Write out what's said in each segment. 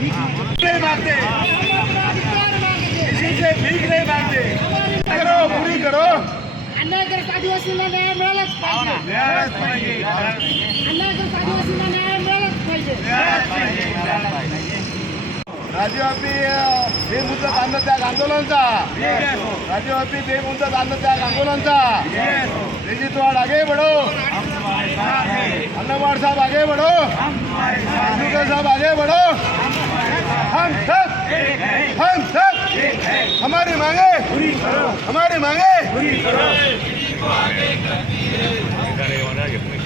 नहीं मांगते किसी से भीख नहीं मांगते करो पूरी करो अन्यायग्रस्त आदिवासींना न्याय मिळालाच पाहिजे न्यायच पाहिजे अन्यायग्रस्त आदिवासींना न्याय मिळालाच पाहिजे बेमुदत अन्नत्याग आंदोलनचा राज्यव्यापी बेमुदत अन्नत्याग आंदोलनचा. रिजितवाड आगे बढ़ो अन्नवाड़ साहब आगे बढ़ो साहेब साहब आगे बढ़ो हम सब हम सब हमारी मांगे हमारी मांगे।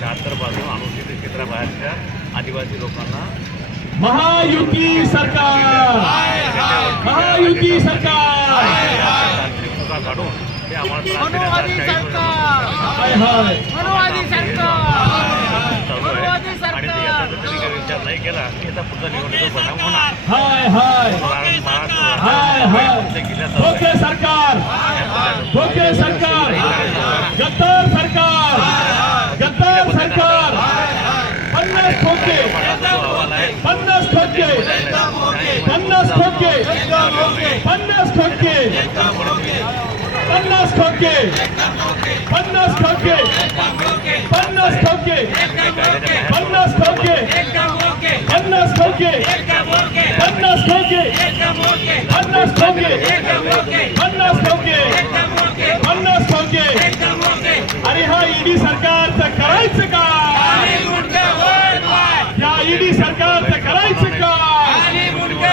शहात्तरपासून अनुसूचित क्षेत्राबाहेरच्या आदिवासी लोकांना महायुती सरकार। महायुती सरकार। तांत्रिक चुका काढून ते आम्हाला त्रास देण्याचा हाय हाय मनुवादी सरकार चालू आहे आणि ते याचा जर की याचा पुढचा परिणाम होणार हाय हाय. हाय हाय. ठोके सरकार. ठोके सरकार. गद्दार सरकार. गद्दार सरकार. पन्नास ठोके आहे पन्नास ठोके पन्नास ठोके पन्नास ठोके पन्नास ठोके पन्नास ठोके पन्नास ठोके पन्नास ठोके पन्नास ठोके पन्नास ठोके पन्नास ठोके पन्नास ठोके पन्नास ठोके अरे हा ईडी सरकारचं करायचं का? या ईडी सरकारचं करायचं का? ते बेमुदत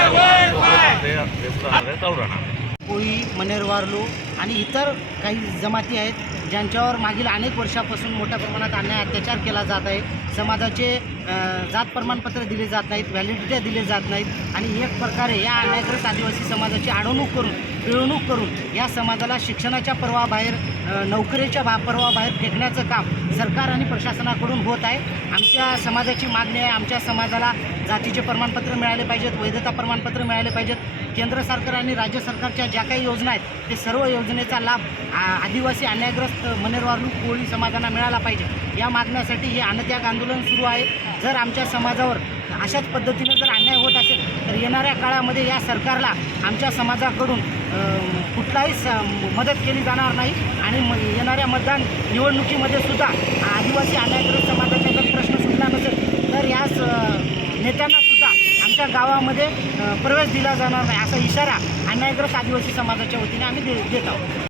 चालू कोळी मनेरवारलू आणि इतर काही जमाती आहेत ज्यांच्यावर मागील अनेक वर्षापासून मोठ्या प्रमाणात अन्याय अत्याचार केला जात आहे समाजाचे जात प्रमाणपत्र दिले जात नाहीत व्हॅलिडिट्या दिले जात नाहीत आणि एक प्रकारे या अन्यायग्रस्त आदिवासी समाजाची अडवणूक करून पिळवणूक करून या समाजाला शिक्षणाच्या पर्वाबाहेर नोकरीच्या वापरवाबाहेर फेकण्याचं काम सरकार आणि प्रशासनाकडून होत आहे. आमच्या समाजाची मागणी आहे. आमच्या समाजाला जातीचे प्रमाणपत्र मिळाले पाहिजेत वैधता प्रमाणपत्र मिळाले पाहिजेत. केंद्र सरकार आणि राज्य सरकारच्या ज्या काही योजना आहेत ते सर्व योजनेचा लाभ आ- आदिवासी अन्यायग्रस्त मनेरवारलू कोळी समाजांना मिळाला पाहिजे. या मागण्यासाठी हे अन्नत्याग आंदोलन सुरू आहे. जर आमच्या समाजावर अशाच पद्धतीनं जर अन्याय होत असेल तर येणाऱ्या काळामध्ये या सरकारला आमच्या समाजाकडून कुठलाही स मदत केली जाणार नाही. आणि म येणाऱ्या मतदान निवडणुकीमध्ये सुद्धा आदिवासी अन्यायग्रस्त समाजाचा जर प्रश्न सुटला नसेल तर याच नेत्यांना सुद्धा आमच्या गावामध्ये प्रवेश दिला जाणार नाही असा इशारा अन्यायग्रस्त आदिवासी समाजाच्या वतीने आम्ही दे देत आहोत.